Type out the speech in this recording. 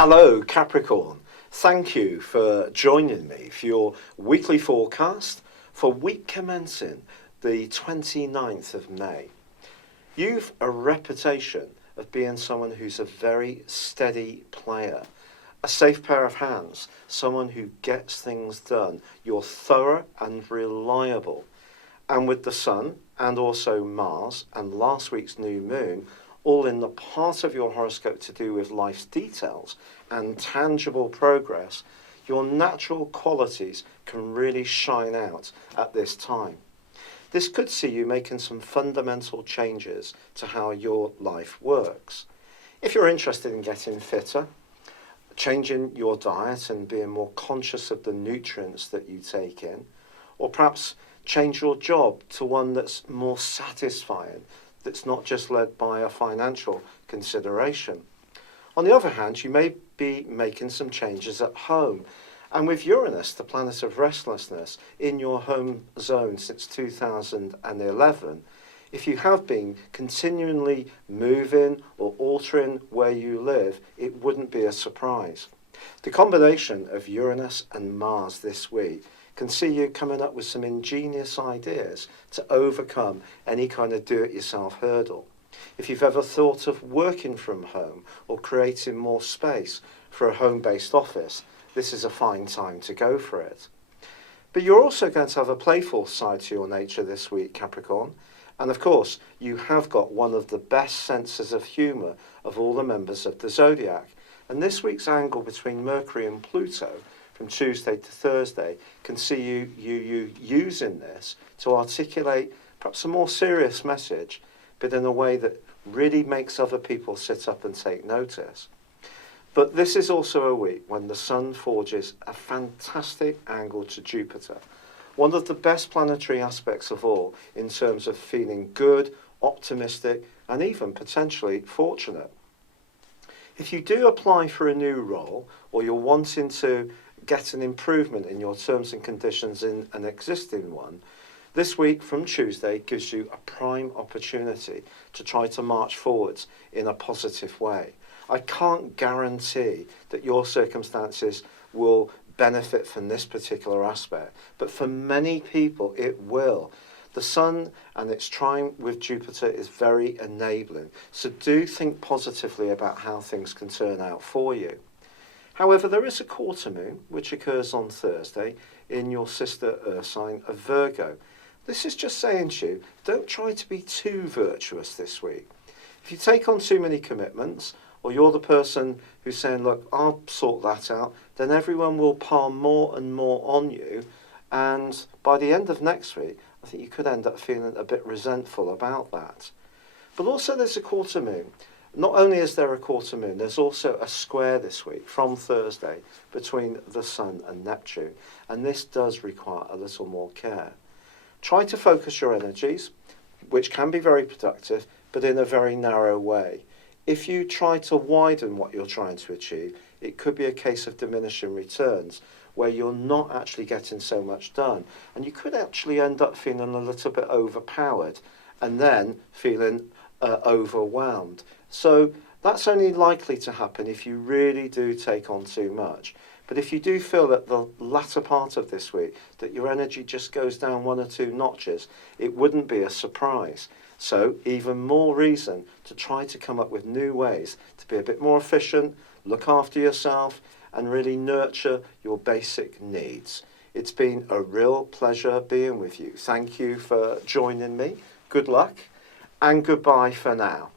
Hello, Capricorn. Thank you for joining me for your weekly forecast for week commencing the 29th of May. You've a reputation of being someone who's a very steady player, a safe pair of hands, someone who gets things done. You're thorough and reliable. And with the Sun and also Mars and last week's new moon, all in the part of your horoscope to do with life's details and tangible progress, your natural qualities can really shine out at this time. This could see you making some fundamental changes to how your life works. If you're interested in getting fitter, changing your diet and being more conscious of the nutrients that you take in, or perhaps change your job to one that's more satisfying, that's not just led by a financial consideration. On the other hand, you may be making some changes at home. And with Uranus, the planet of restlessness, in your home zone since 2011, if you have been continually moving or altering where you live, it wouldn't be a surprise. The combination of Uranus and Mars this week can see you coming up with some ingenious ideas to overcome any kind of do-it-yourself hurdle. If you've ever thought of working from home or creating more space for a home-based office, this is a fine time to go for it. But you're also going to have a playful side to your nature this week, Capricorn. And of course, you have got one of the best senses of humour of all the members of the Zodiac. And this week's angle between Mercury and Pluto from Tuesday to Thursday can see you using this to articulate perhaps a more serious message, but in a way that really makes other people sit up and take notice. But this is also a week when the Sun forges a fantastic angle to Jupiter, one of the best planetary aspects of all in terms of feeling good, optimistic, and even potentially fortunate. If you do apply for a new role, or you're wanting to get an improvement in your terms and conditions in an existing one, this week from Tuesday gives you a prime opportunity to try to march forwards in a positive way. I can't guarantee that your circumstances will benefit from this particular aspect, but for many people it will. The Sun and its trine with Jupiter is very enabling, so do think positively about how things can turn out for you. However, there is a quarter moon, which occurs on Thursday, in your sister Earth sign of Virgo. This is just saying to you, don't try to be too virtuous this week. If you take on too many commitments, or you're the person who's saying, look, I'll sort that out, then everyone will pile more and more on you. And by the end of next week, I think you could end up feeling a bit resentful about that. But also there's a quarter moon. Not only is there a quarter moon, there's also a square this week from Thursday between the Sun and Neptune, and this does require a little more care. Try to focus your energies, which can be very productive, but in a very narrow way. If you try to widen what you're trying to achieve, it could be a case of diminishing returns, where you're not actually getting so much done, and you could actually end up feeling a little bit overpowered, and then feeling overwhelmed. So that's only likely to happen if you really do take on too much. But if you do feel that the latter part of this week that your energy just goes down one or two notches, it wouldn't be a surprise. So even more reason to try to come up with new ways to be a bit more efficient, look after yourself, and really nurture your basic needs. It's been a real pleasure being with you. Thank you for joining me. Good luck, and goodbye for now.